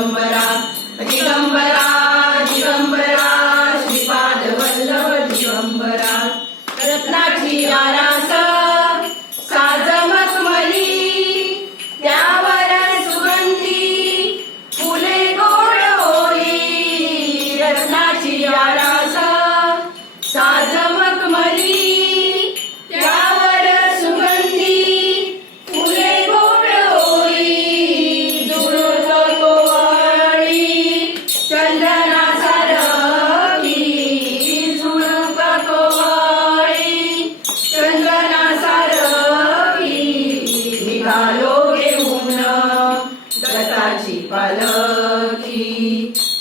दिगंबरा दिगंबरा दिगंबरा श्रीपाद वल्लभ दिगंबरा रत्नाची आरास साज मखमली त्यावर सुगंधी फुले गोड होई रत्नाची आरास साज मखमली त्यावर सुगंधी फुले गोड होई झुळूक कोवळी चंदना सारखी झुळूक कोवळी चंदना सारखी निघालो घेऊन दत्ताची पालखी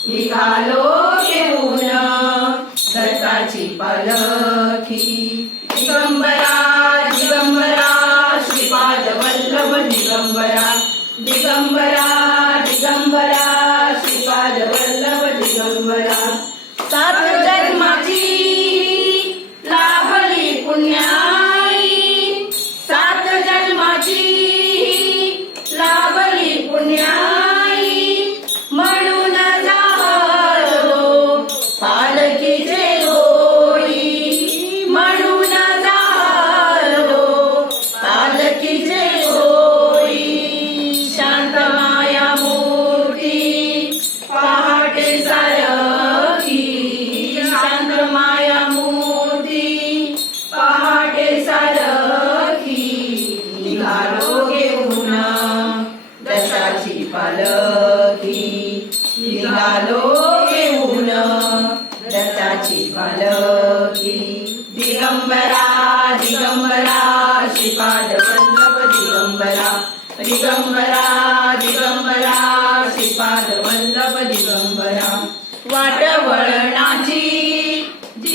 निघालो घेऊन दत्ताची पालखी दिगंबरा दिगंबरा श्रीपाद वल्लभ दिगंबरा दिगंबरा दिगंबरा श्रीपाद वल्लभ दिगंबरा सात जन्माची लाभली पुण्याई सात जन्माची लाभली पुण्याई म्हणून जाहलो पालखीचे होई म्हणून जाहलो पालखीचे होई शांत माया मूर्ती पहाटे सारखी शांत माया मूर्ती पहाटे सारखी निघालो घेऊन दत्ताची पालखी निघालो घेऊन दत्ताची पालखी दिगंबरा दिगंबरा श्रीपाद वल्लभ दिगंबरा दिगंबरा दिगंबरा श्रीपाद वल्लभ दिगंबरा वाट